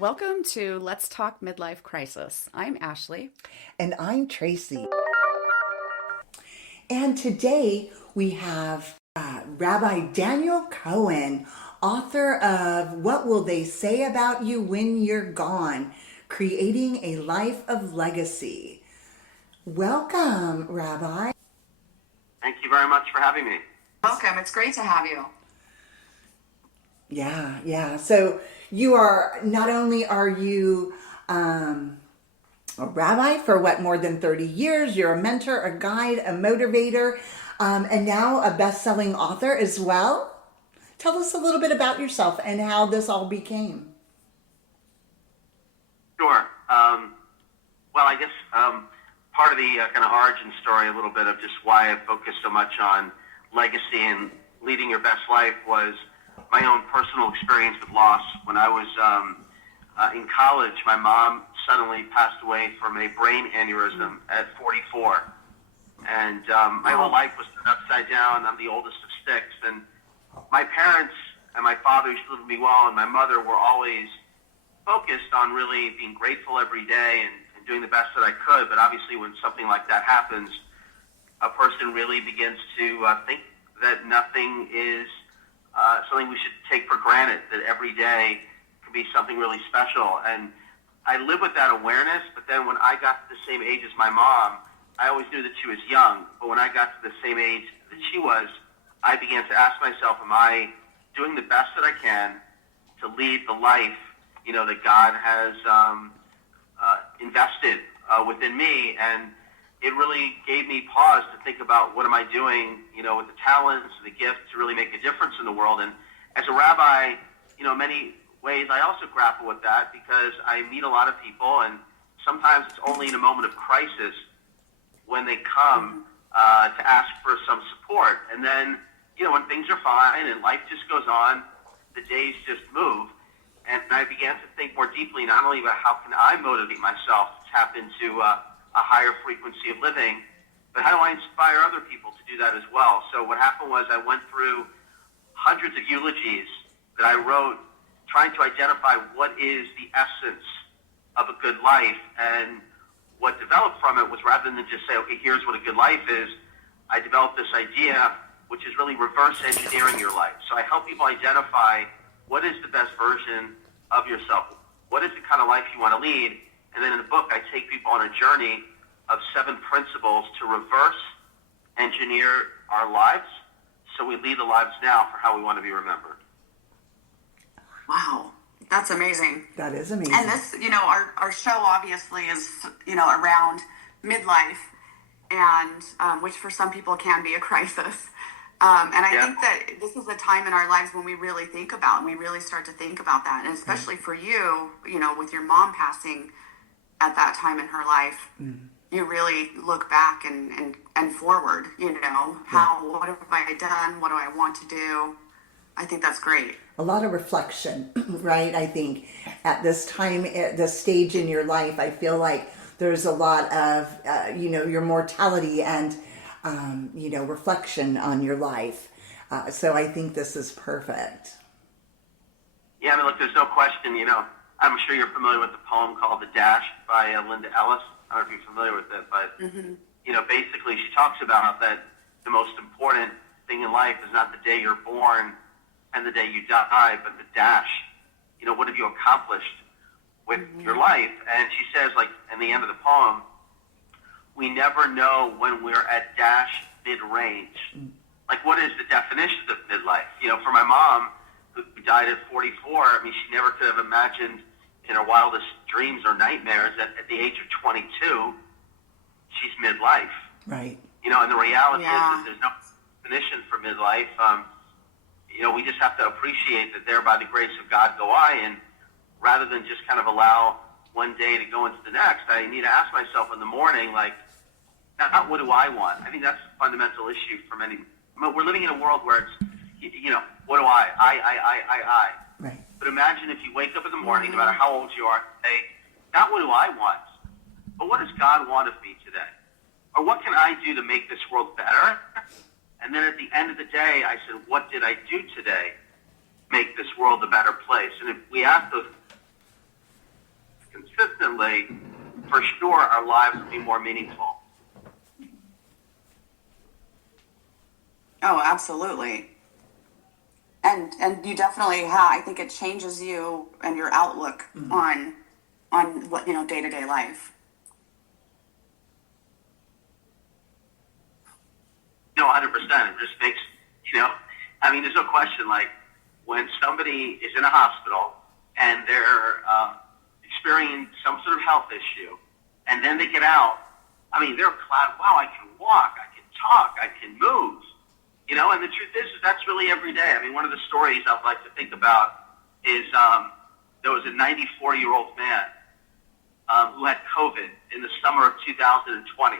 Welcome to Let's Talk Midlife Crisis. I'm Ashley. And I'm Tracy. And today we have Rabbi Daniel Cohen, author of What Will They Say About You When You're Gone? Creating a Life of Legacy. Welcome, Rabbi. Thank you very much for having me. Welcome. It's great to have you. Yeah. So you are, not only are you a rabbi for more than 30 years, you're a mentor, a guide, a motivator, and now a best-selling author as well. Tell us a little bit about yourself and how this all became. Sure. Well, I guess part of the kind of origin story, a little bit of just why I focus so much on legacy and leading your best life was my own personal experience with loss. When I was in college, my mom suddenly passed away from a brain aneurysm at 44. And my whole life was turned upside down. I'm the oldest of six. And my parents and my father used to live with me well, and my mother were always focused on really being grateful every day and doing the best that I could. But obviously when something like that happens, a person really begins to think that nothing is something we should take for granted, that every day can be something really special. And I live with that awareness, but then when I got to the same age as my mom, I always knew that she was young, but when I got to the same age that she was, I began to ask myself, am I doing the best that I can to lead the life, that God has invested within me? And it really gave me pause to think about what am I doing, with the talents and the gifts to really make a difference in the world. And as a rabbi, in many ways, I also grapple with that because I meet a lot of people, and sometimes it's only in a moment of crisis when they come to ask for some support. And then, when things are fine and life just goes on, the days just move. And I began to think more deeply, not only about how can I motivate myself to tap into a higher frequency of living, but how do I inspire other people to do that as well? So what happened was I went through hundreds of eulogies that I wrote trying to identify what is the essence of a good life. And what developed from it was, rather than just say, okay, here's what a good life is, I developed this idea, which is really reverse engineering your life. So I help people identify what is the best version of yourself, what is the kind of life you want to lead. And then in the book, I take people on a journey of 7 principles to reverse engineer our lives so we lead the lives now for how we want to be remembered. Wow. That's amazing. That is amazing. And this, our show obviously is, around midlife, and which for some people can be a crisis. And I think that this is a time in our lives when we really think about, and we really start to think about that. And especially for you, with your mom passing at that time in her life, you really look back and forward, what have I done? What do I want to do? I think that's great. A lot of reflection, right? I think at this time, at this stage in your life, I feel like there's a lot of, your mortality and, reflection on your life. So I think this is perfect. Yeah, look, there's no question, I'm sure you're familiar with the poem called The Dash by Linda Ellis. I don't know if you're familiar with it, but, basically she talks about that the most important thing in life is not the day you're born and the day you die, but the dash. What have you accomplished with your life? And she says, like, in the end of the poem, we never know when we're at dash mid-range. Like, what is the definition of midlife? For my mom, who died at 44, she never could have imagined in her wildest dreams or nightmares that at the age of 22, she's midlife. Right. And the reality is there's no definition for midlife. We just have to appreciate that there by the grace of God go I, and rather than just kind of allow one day to go into the next, I need to ask myself in the morning, like, not what do I want? I think that's a fundamental issue for many. We're living in a world where it's, what do I? Right. But imagine if you wake up in the morning, no matter how old you are, say, not what do I want, but what does God want of me today? Or what can I do to make this world better? And then at the end of the day, I said, what did I do today to make this world a better place? And if we ask those effectively, for sure our lives will be more meaningful. Oh, absolutely. And you definitely have, I think it changes you and your outlook on what, day-to-day life. 100%. It just makes, there's no question, like, when somebody is in a hospital and they're experiencing some sort of health issue, and then they get out, they're glad, wow, I can walk, I can talk, I can move. And the truth is that's really every day. One of the stories I'd like to think about is there was a 94-year-old man who had COVID in the summer of 2020.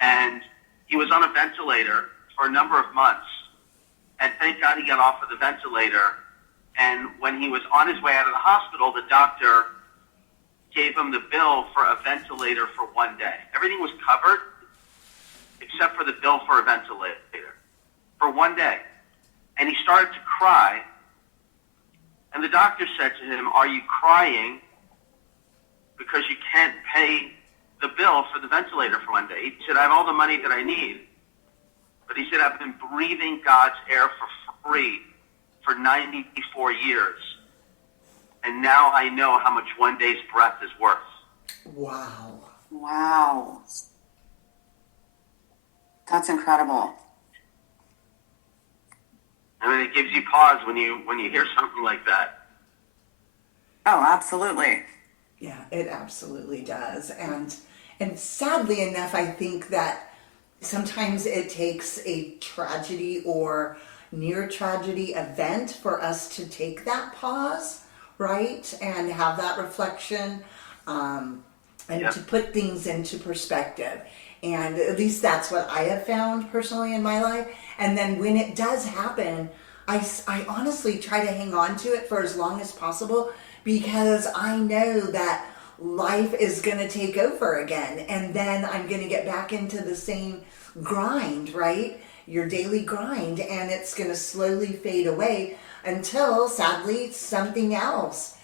And he was on a ventilator for a number of months. And thank God he got off of the ventilator. And when he was on his way out of the hospital, the doctor gave him the bill for a ventilator for one day. Everything was covered except for the bill for a ventilator for one day. And he started to cry. And the doctor said to him, "Are you crying because you can't pay the bill for the ventilator for one day?" He said, "I have all the money that I need." But he said, "I've been breathing God's air for free for 94 years. And now I know how much one day's breath is worth." Wow. Wow. That's incredible. It gives you pause when you hear something like that. Oh, absolutely. Yeah, it absolutely does. And sadly enough, I think that sometimes it takes a tragedy or near tragedy event for us to take that pause, right? And have that reflection, and to put things into perspective. And at least that's what I have found personally in my life. And then when it does happen, I honestly try to hang on to it for as long as possible, because I know that life is going to take over again. And then I'm going to get back into the same grind, right? Your daily grind. And it's going to slowly fade away until, sadly, something else,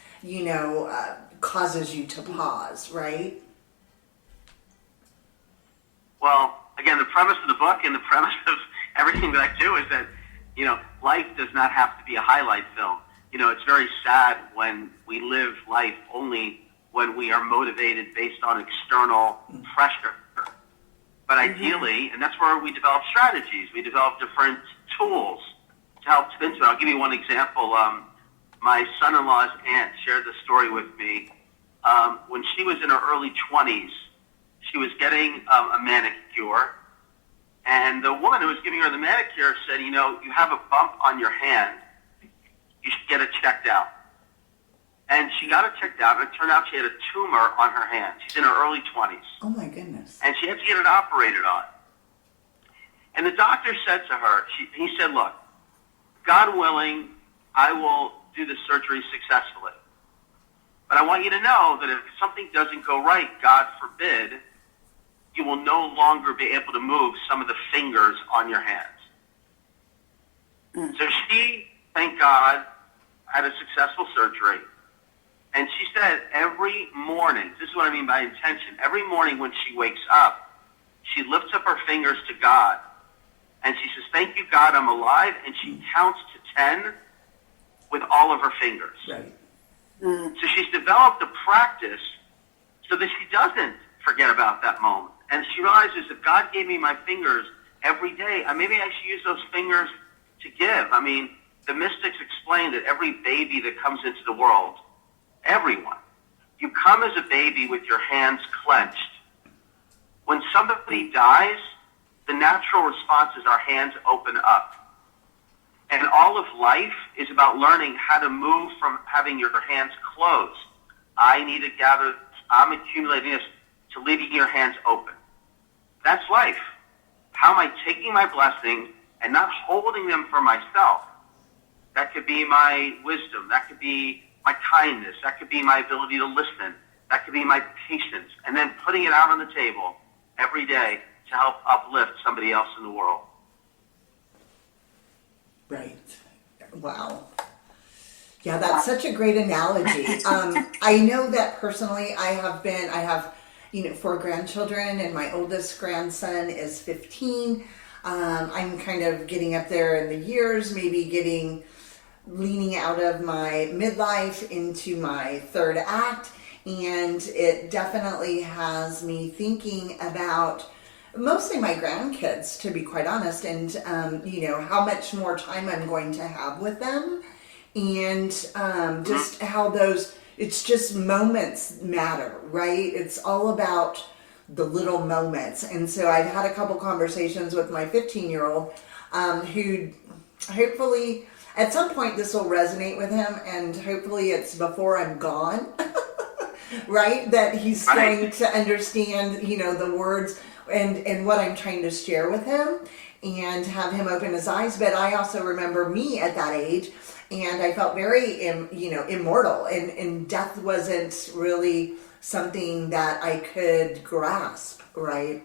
causes you to pause, right? Well, again, the premise of the book and the premise of everything that I do is that, life does not have to be a highlight film. It's very sad when we live life only when we are motivated based on external pressure. But ideally, and that's where we develop strategies, we develop different tools to help spin to it. I'll give you one example. My son-in-law's aunt shared this story with me. When she was in her early 20s, she was getting a manicure, and the woman who was giving her the manicure said, "You have a bump on your hand. You should get it checked out." And she got it checked out, and it turned out she had a tumor on her hand. She's in her early 20s. Oh my goodness. And she had to get it operated on. And the doctor said to her, he said, "Look, God willing, I will do the surgery successfully. But I want you to know that if something doesn't go right, God forbid, you will no longer be able to move some of the fingers on your hands." So she, thank God, had a successful surgery. And she said every morning, this is what I mean by intention, every morning when she wakes up, she lifts up her fingers to God. And she says, "Thank you, God, I'm alive." And she counts to 10 with all of her fingers. Right. So she's developed a practice so that she doesn't forget about that moment. And she realizes if God gave me my fingers every day, maybe I should use those fingers to give. The mystics explain that every baby that comes into the world, everyone, you come as a baby with your hands clenched. When somebody dies, the natural response is our hands open up. And all of life is about learning how to move from having your hands closed. I need to gather, I'm accumulating this, to leaving your hands open. That's life. How am I taking my blessing and not holding them for myself? That could be my wisdom. That could be my kindness. That could be my ability to listen. That could be my patience. And then putting it out on the table every day to help uplift somebody else in the world. Right. Wow. Yeah, that's such a great analogy. I know that personally I have, 4 grandchildren, and my oldest grandson is 15. I'm kind of getting up there in the years, maybe leaning out of my midlife into my third act. And it definitely has me thinking about mostly my grandkids, to be quite honest, and, how much more time I'm going to have with them. And just how it's just moments matter, right? It's all about the little moments. And so I've had a couple conversations with my 15-year-old who hopefully at some point this will resonate with him, and hopefully it's before I'm gone, right? That he's going to understand, the words and what I'm trying to share with him, and have him open his eyes. But I also remember me at that age, and I felt very, immortal, and death wasn't really something that I could grasp, right,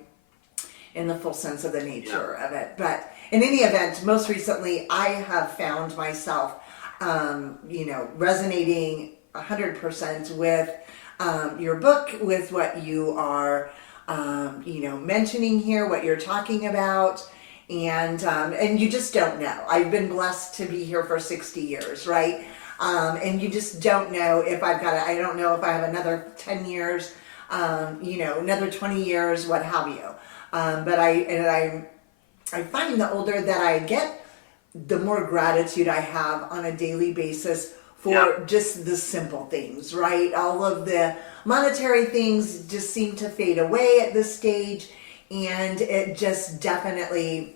in the full sense of the nature of it. But in any event, most recently, I have found myself, resonating 100% with your book, with what you are, mentioning here, what you're talking about. And you just don't know. I've been blessed to be here for 60 years, right? And you just don't know if I don't know if I have another 10 years, another 20 years, what have you. But I find the older that I get, the more gratitude I have on a daily basis for just the simple things, right? All of the monetary things just seem to fade away at this stage. And it just definitely,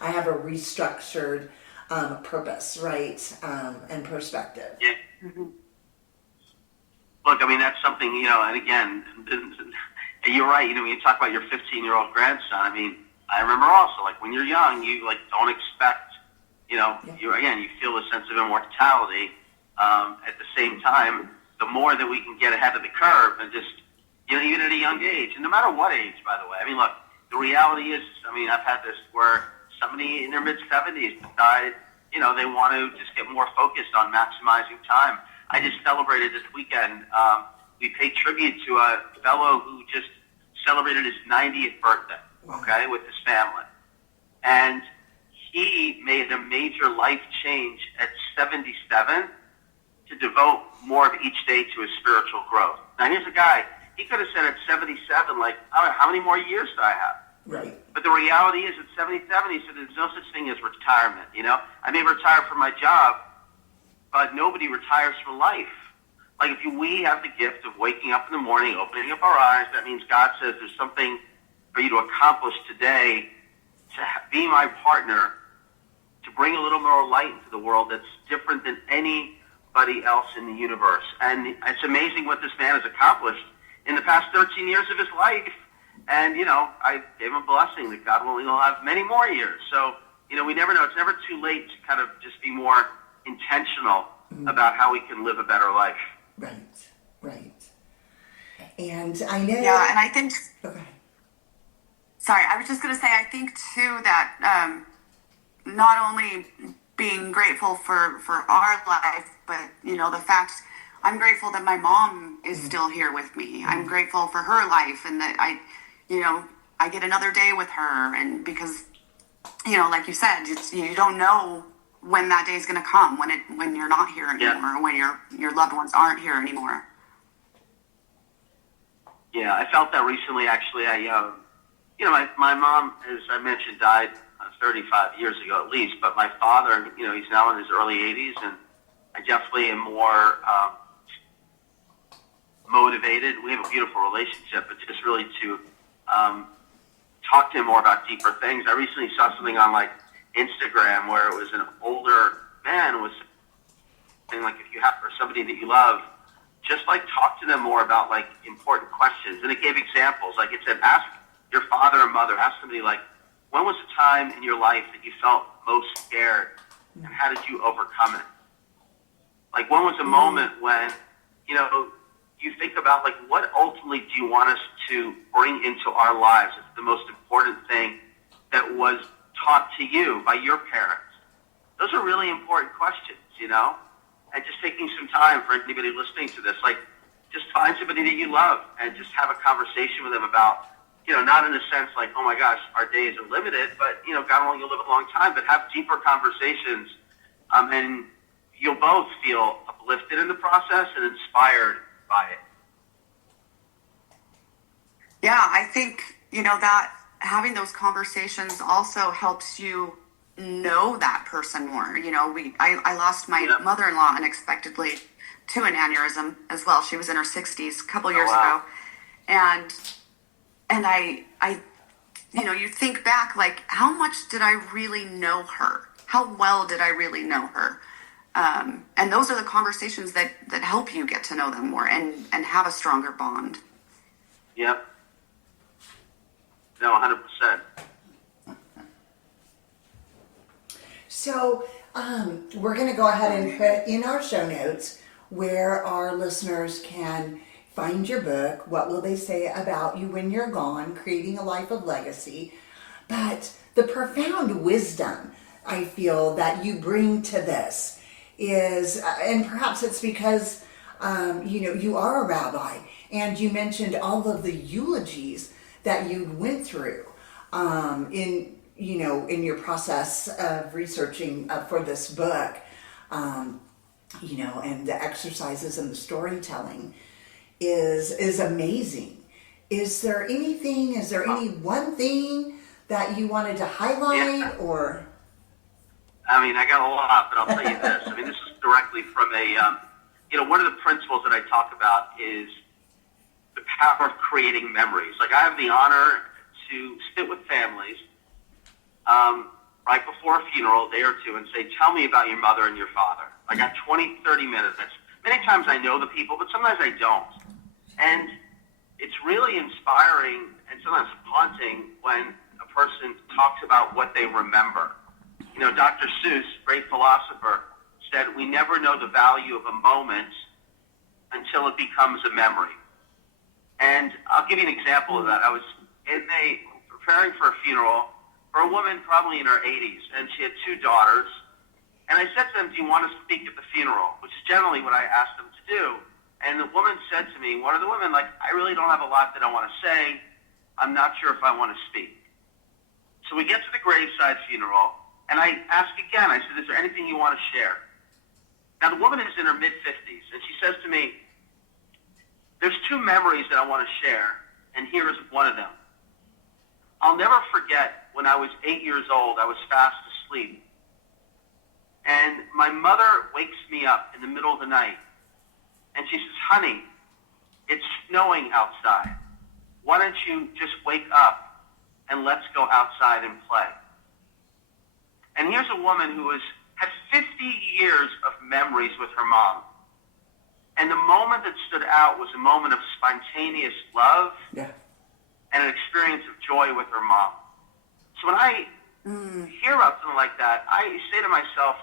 I have a restructured purpose, right, and perspective. Yeah. Look, I mean, that's something, and again, you're right, when you talk about your 15-year-old grandson, I mean, I remember also, like, when you're young, you, don't expect, you feel a sense of immortality. At the same time, the more that we can get ahead of the curve and just, even at a young age, and no matter what age, by the way. I mean, look, the reality is, I've had this where somebody in their mid-70s died, they want to just get more focused on maximizing time. I just celebrated this weekend. We paid tribute to a fellow who just celebrated his 90th birthday, okay, with his family. And he made a major life change at 77 to devote more of each day to his spiritual growth. Now, here's a guy. He could have said at 77, like, all right, how many more years do I have? Right. But the reality is at 77, he said there's no such thing as retirement, I may retire from my job, but nobody retires for life. Like, we have the gift of waking up in the morning, opening up our eyes, that means God says there's something for you to accomplish today, to be my partner, to bring a little more light into the world that's different than anybody else in the universe. And it's amazing what this man has accomplished in the past 13 years of his life. And, I gave him a blessing that God willing will have many more years. So, we never know. It's never too late to kind of just be more intentional about how we can live a better life. Right. And I know... Yeah, and I think... Okay. Sorry, I was just going to say, I think, too, that not only being grateful for our life, but, the fact... I'm grateful that my mom is still here with me. I'm grateful for her life, and that I get another day with her. And because, like you said, you don't know when that day is going to come, when you're not here anymore, or when your loved ones aren't here anymore. Yeah, I felt that recently. Actually, my mom, as I mentioned, died 35 years ago at least. But my father, he's now in his early 80s, and I definitely am more motivated. We have a beautiful relationship, but just really to talk to him more about deeper things. I recently saw something on Instagram where it was an older man was saying, if you have for somebody that you love, just talk to them more about important questions. And it gave examples. It said, ask your father or mother, ask somebody when was the time in your life that you felt most scared, and how did you overcome it? When was a moment when, you think about what ultimately do you want us to bring into our lives? It's the most important thing that was taught to you by your parents. Those are really important questions, and just taking some time for anybody listening to this, like just find somebody that you love and just have a conversation with them about, not in the sense like, oh my gosh, our days are limited, but, God only you live a long time, but have deeper conversations, and you'll both feel uplifted in the process and inspired by it. Yeah, I think, that having those conversations also helps you know that person more. I lost my mother-in-law unexpectedly to an aneurysm as well. She was in her 60s a couple years ago. And I you think back, like, how much did I really know her? How well did I really know her? And those are the conversations that help you get to know them more and have a stronger bond. Yep. No, 100%. So we're going to go ahead and put in our show notes where our listeners can find your book, What Will They Say About You When You're Gone, Creating a Life of Legacy. But the profound wisdom I feel that you bring to this is, and perhaps it's because, you are a rabbi, and you mentioned all of the eulogies that you went through in your process of researching for this book, and the exercises and the storytelling is amazing. Is there any one thing that you wanted to highlight or? I mean, I got a lot, but I'll tell you this. I mean, this is directly from one of the principles that I talk about is the power of creating memories. Like, I have the honor to sit with families right before a funeral, a day or two, and say, tell me about your mother and your father. I got 20, 30 minutes. Many times I know the people, but sometimes I don't. And it's really inspiring and sometimes haunting when a person talks about what they remember. Dr. Seuss, great philosopher, said, we never know the value of a moment until it becomes a memory. And I'll give you an example of that. I was preparing for a funeral for a woman probably in her 80s, and she had 2 daughters. And I said to them, do you want to speak at the funeral? Which is generally what I asked them to do. And the woman said to me, one of the women, like, I really don't have a lot that I want to say. I'm not sure if I want to speak. So we get to the graveside funeral, and I ask again, I said, is there anything you want to share? Now, the woman is in her mid-50s, and she says to me, there's 2 memories that I want to share, and here is one of them. I'll never forget when I was 8 years old, I was fast asleep. And my mother wakes me up in the middle of the night, and she says, honey, it's snowing outside. Why don't you just wake up and let's go outside and play? And here's a woman who had 50 years of memories with her mom. And the moment that stood out was a moment of spontaneous love and an experience of joy with her mom. So when I hear about something like that, I say to myself,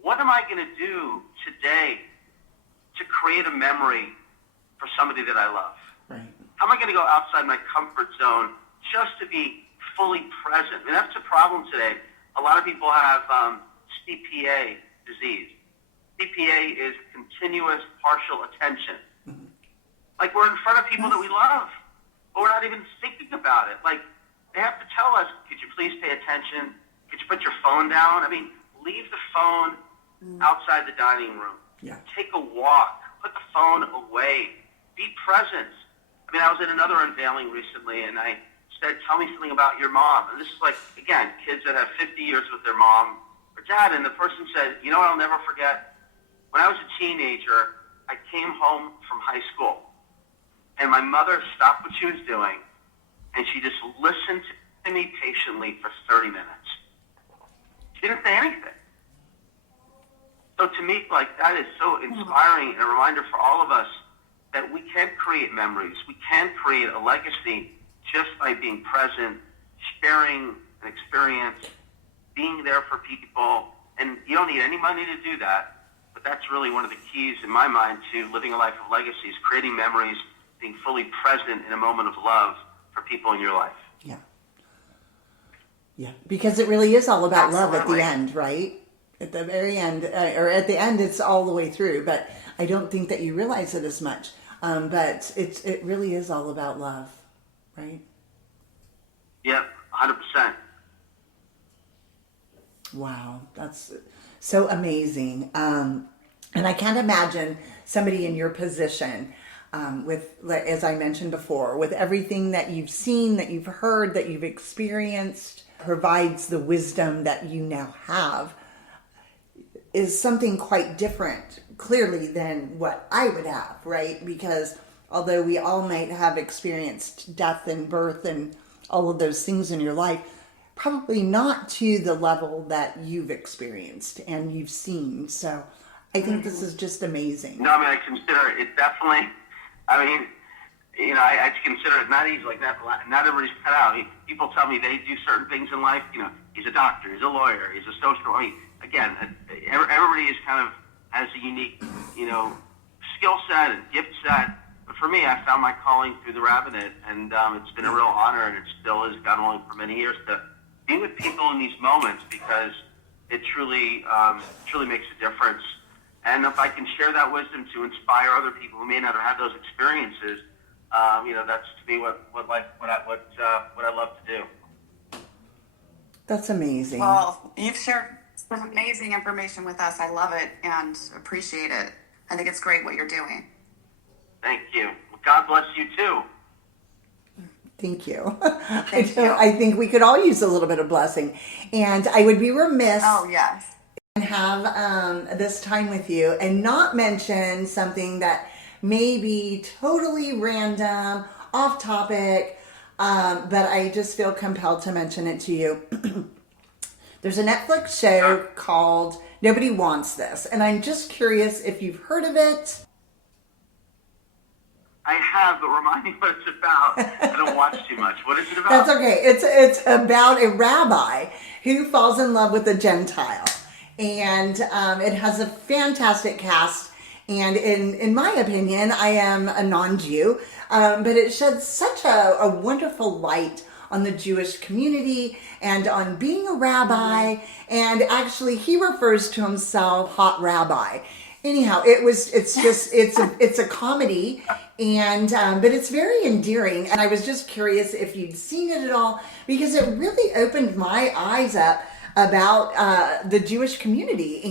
what am I going to do today to create a memory for somebody that I love? Right. How am I going to go outside my comfort zone just to be fully present? I mean, that's the problem today. A lot of people have CPA disease. CPA is continuous partial attention. Mm-hmm. Like, we're in front of people that we love, but we're not even thinking about it. Like, they have to tell us, could you please pay attention? Could you put your phone down? I mean, leave the phone outside the dining room. Yeah. Take a walk. Put the phone away. Be present. I mean, I was at another unveiling recently, and I said, tell me something about your mom. And this is like, again, kids that have 50 years with their mom or dad. And the person said, you know what I'll never forget? When I was a teenager, I came home from high school, and my mother stopped what she was doing, and she just listened to me patiently for 30 minutes. She didn't say anything. So to me, like, that is so inspiring and a reminder for all of us that we can create memories. We can create a legacy just by being present, sharing an experience, being there for people. And you don't need any money to do that, but that's really one of the keys in my mind to living a life of legacy, is creating memories, being fully present in a moment of love for people in your life. Yeah. Yeah, because it really is all about love at the Absolutely. end, right? At the very end, or at the end, it's all the way through, but I don't think that you realize it as much. But it really is all about love, right? Yep, 100%. Wow, that's so amazing. And I can't imagine somebody in your position, with, as I mentioned before, with everything that you've seen, that you've heard, that you've experienced, provides the wisdom that you now have, is something quite different, clearly, than what I would have, right? Because although we all might have experienced death and birth and all of those things in your life, probably not to the level that you've experienced and you've seen. So I think this is just amazing. No, I mean, I consider it definitely, I mean, you know, I consider it not easy, like not everybody's cut out. I mean, people tell me they do certain things in life, you know, he's a doctor, he's a lawyer, he's a social, I mean, again, everybody is kind of has a unique, you know, skill set and gift set. But for me, I found my calling through the rabbinate, and it's been a real honor, and it still is, God willing, for many years to be with people in these moments, because it truly makes a difference. And if I can share that wisdom to inspire other people who may not have had those experiences, you know, that's to me what I love to do. That's amazing. Well, you've shared some amazing information with us. I love it and appreciate it. I think it's great what you're doing. Thank you. Well, God bless you too. Thank you. Thank you. I think we could all use a little bit of blessing. And I would be remiss Oh, yes. and have this time with you and not mention something that may be totally random, off topic, but I just feel compelled to mention it to you. There's a Netflix show called Nobody Wants This, and I'm just curious if you've heard of it. I have, but remind me what it's about. I don't watch too much. What is it about? That's okay. It's about a rabbi who falls in love with a Gentile, and it has a fantastic cast. And in my opinion, I am a non-Jew, but it sheds such a wonderful light on the Jewish community and on being a rabbi. And actually, he refers to himself hot rabbi. Anyhow, it's a comedy, and but it's very endearing. And I was just curious if you'd seen it at all, because it really opened my eyes up about the Jewish community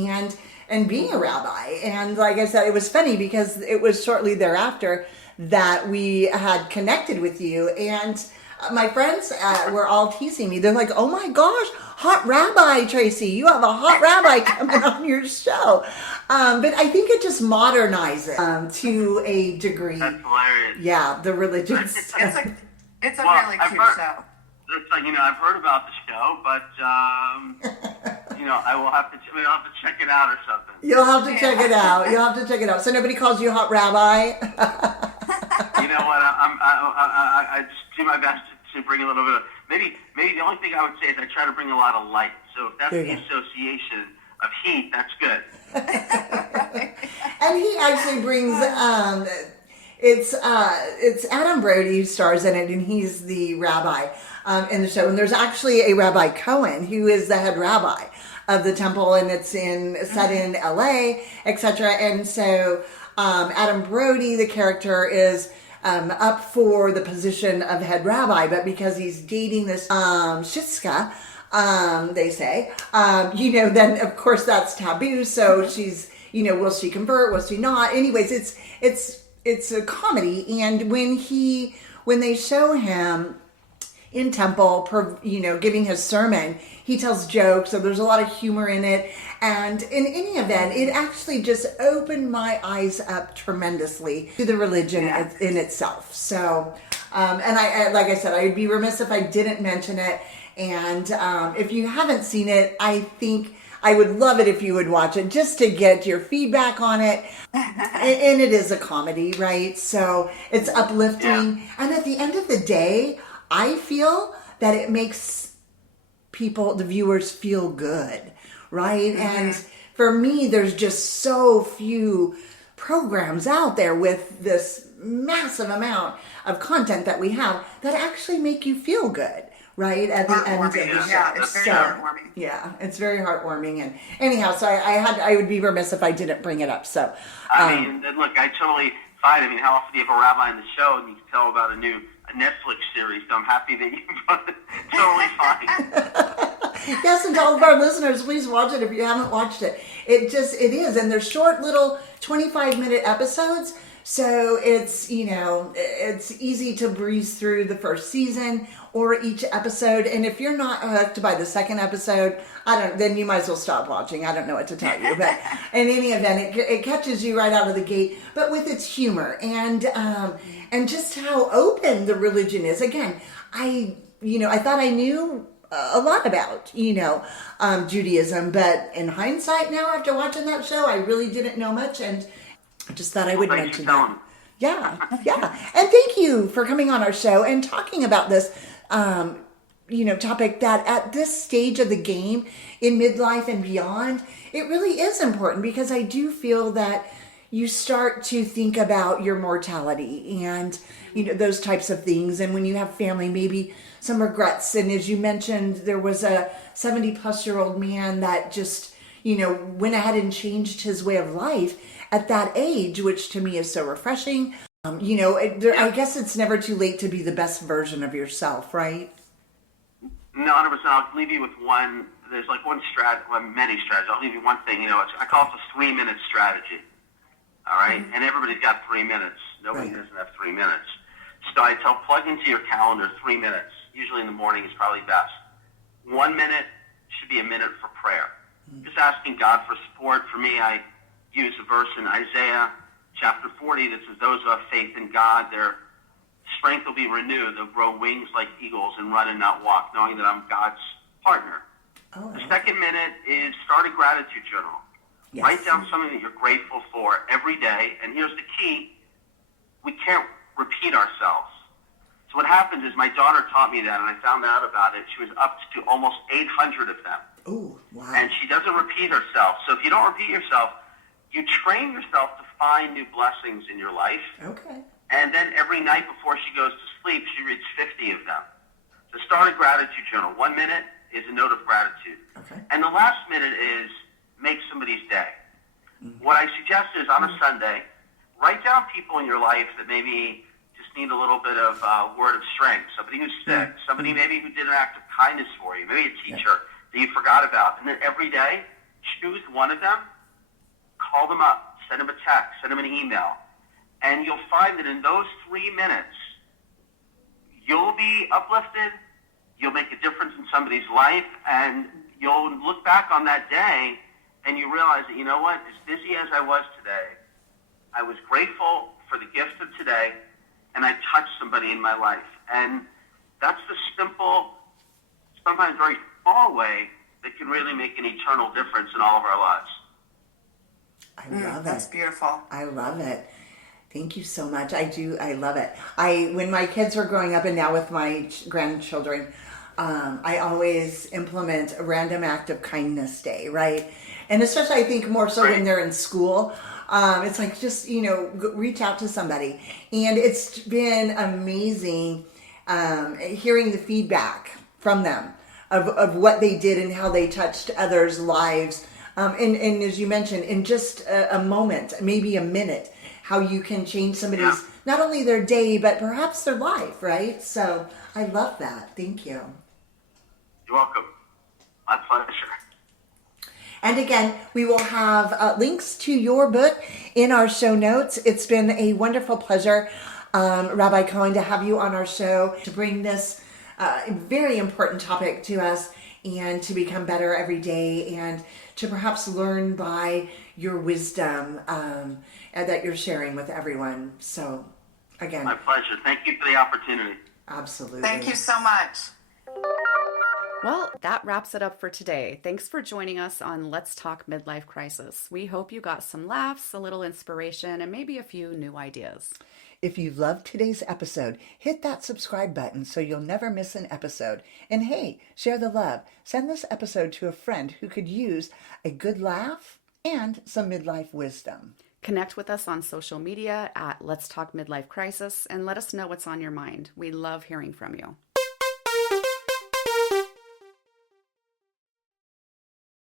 and being a rabbi. And like I said, it was funny because it was shortly thereafter that we had connected with you, and my friends were all teasing me. They're like, "Oh my gosh, hot rabbi, Tracy, you have a hot rabbi coming on your show." But I think it just modernizes to a degree. That's hilarious. Yeah, the religion. It's a really cute show. It's like, you know, I've heard about the show, but you know, I'll have to check it out or something. You'll have to check it out. You'll have to check it out. So nobody calls you hot rabbi? You know what? I just do my best to bring a little bit of maybe the only thing I would say is I try to bring a lot of light. So if that's the association of heat, that's good. And he actually brings it's Adam Brody who stars in it, and he's the rabbi in the show. And there's actually a Rabbi Cohen who is the head rabbi of the temple, and it's set in LA, etc. And so Adam Brody, the character, is up for the position of head rabbi, but because he's dating this Shiska, they say, you know, then of course that's taboo. So she's, you know, will she convert? Will she not? Anyways, it's a comedy, and when they show him in temple, you know, giving his sermon, he tells jokes, so there's a lot of humor in it. And in any event, it actually just opened my eyes up tremendously to the religion in itself. So, and I, like I said, I'd be remiss if I didn't mention it. And if you haven't seen it, I think I would love it if you would watch it, just to get your feedback on it. And it is a comedy, right? So it's uplifting. Yeah. And at the end of the day, I feel that it makes the viewers feel good, right? Mm-hmm. And for me, there's just so few programs out there with this massive amount of content that we have that actually make you feel good, right at the end of the Heartwarming. show. Yeah, it's very So, heartwarming. yeah, it's very heartwarming. And anyhow, so I would be remiss if I didn't bring it up. So, I mean, look, I totally fine. I mean, how often do you have a rabbi on the show and you can tell about a Netflix series? So I'm happy that you brought it. Totally fine. yes, and to all of our listeners, please watch it if you haven't watched it. It is, and they're short little 25-minute episodes. So it's, it's easy to breeze through the first season or each episode. And if you're not hooked by the second episode, then you might as well stop watching. I don't know what to tell you. But in any event, it catches you right out of the gate, but with its humor and just how open the religion is. Again, I thought I knew a lot about, Judaism, but in hindsight now, after watching that show, I really didn't know much, and I just thought I would mention that. Yeah. And thank you for coming on our show and talking about this, topic that at this stage of the game in midlife and beyond, it really is important, because I do feel that you start to think about your mortality and, those types of things. And when you have family, maybe some regrets. And as you mentioned, there was a 70-plus-year-old man that just, went ahead and changed his way of life at that age, which to me is so refreshing. I guess it's never too late to be the best version of yourself, right? No, 100%. I'll leave you with one. There's like one strategy, many strategies. I'll leave you one thing. I call it the 3-minute strategy. All right? Mm-hmm. And everybody's got 3 minutes. Nobody doesn't have 3 minutes. So I tell, plug into your calendar 3 minutes. Usually in the morning is probably best. 1 minute should be a minute for prayer. Mm-hmm. Just asking God for support. For me, I use a verse in Isaiah chapter 40 that says, those who have faith in God, their strength will be renewed. They'll grow wings like eagles and run and not walk, knowing that I'm God's partner. Oh, the second minute is start a gratitude journal. Yes. Write down something that you're grateful for every day. And here's the key. We can't repeat ourselves. So what happens is my daughter taught me that, and I found out about it. She was up to almost 800 of them. Oh, wow. And she doesn't repeat herself. So if you don't repeat yourself, you train yourself to find new blessings in your life. Okay. And then every night before she goes to sleep, she reads 50 of them. So start a gratitude journal. 1 minute is a note of gratitude. Okay. And the last minute is make somebody's day. Mm-hmm. What I suggest is on a Sunday, write down people in your life that maybe just need a little bit of word of strength. Somebody who's sick, somebody maybe who did an act of kindness for you, maybe a teacher that you forgot about. And then every day, choose one of them, call them up, send them a text, send them an email. And you'll find that in those 3 minutes, you'll be uplifted, you'll make a difference in somebody's life, and you'll look back on that day and you realize that, you know what, as busy as I was today, I was grateful for the gift of today, and I touched somebody in my life. And that's the simple, sometimes very small way that can really make an eternal difference in all of our lives. I love it. That's beautiful. I love it. Thank you so much. I do. I love it. When my kids were growing up, and now with my grandchildren, I always implement a random act of kindness day, right? And especially I think more so when they're in school. It's like just, reach out to somebody. And it's been amazing hearing the feedback from them of what they did and how they touched others' lives. And as you mentioned, in just a moment, maybe a minute, how you can change somebody's, not only their day, but perhaps their life, right? So I love that. Thank you. You're welcome. My pleasure. And again, we will have links to your book in our show notes. It's been a wonderful pleasure, Rabbi Cohen, to have you on our show, to bring this very important topic to us and to become better every day and to perhaps learn by your wisdom that you're sharing with everyone. So, again. My pleasure. Thank you for the opportunity. Absolutely. Thank you so much. Well, that wraps it up for today. Thanks for joining us on Let's Talk Midlife Crisis. We hope you got some laughs, a little inspiration, and maybe a few new ideas. If you loved today's episode, hit that subscribe button so you'll never miss an episode. And hey, share the love. Send this episode to a friend who could use a good laugh and some midlife wisdom. Connect with us on social media at Let's Talk Midlife Crisis and let us know what's on your mind. We love hearing from you.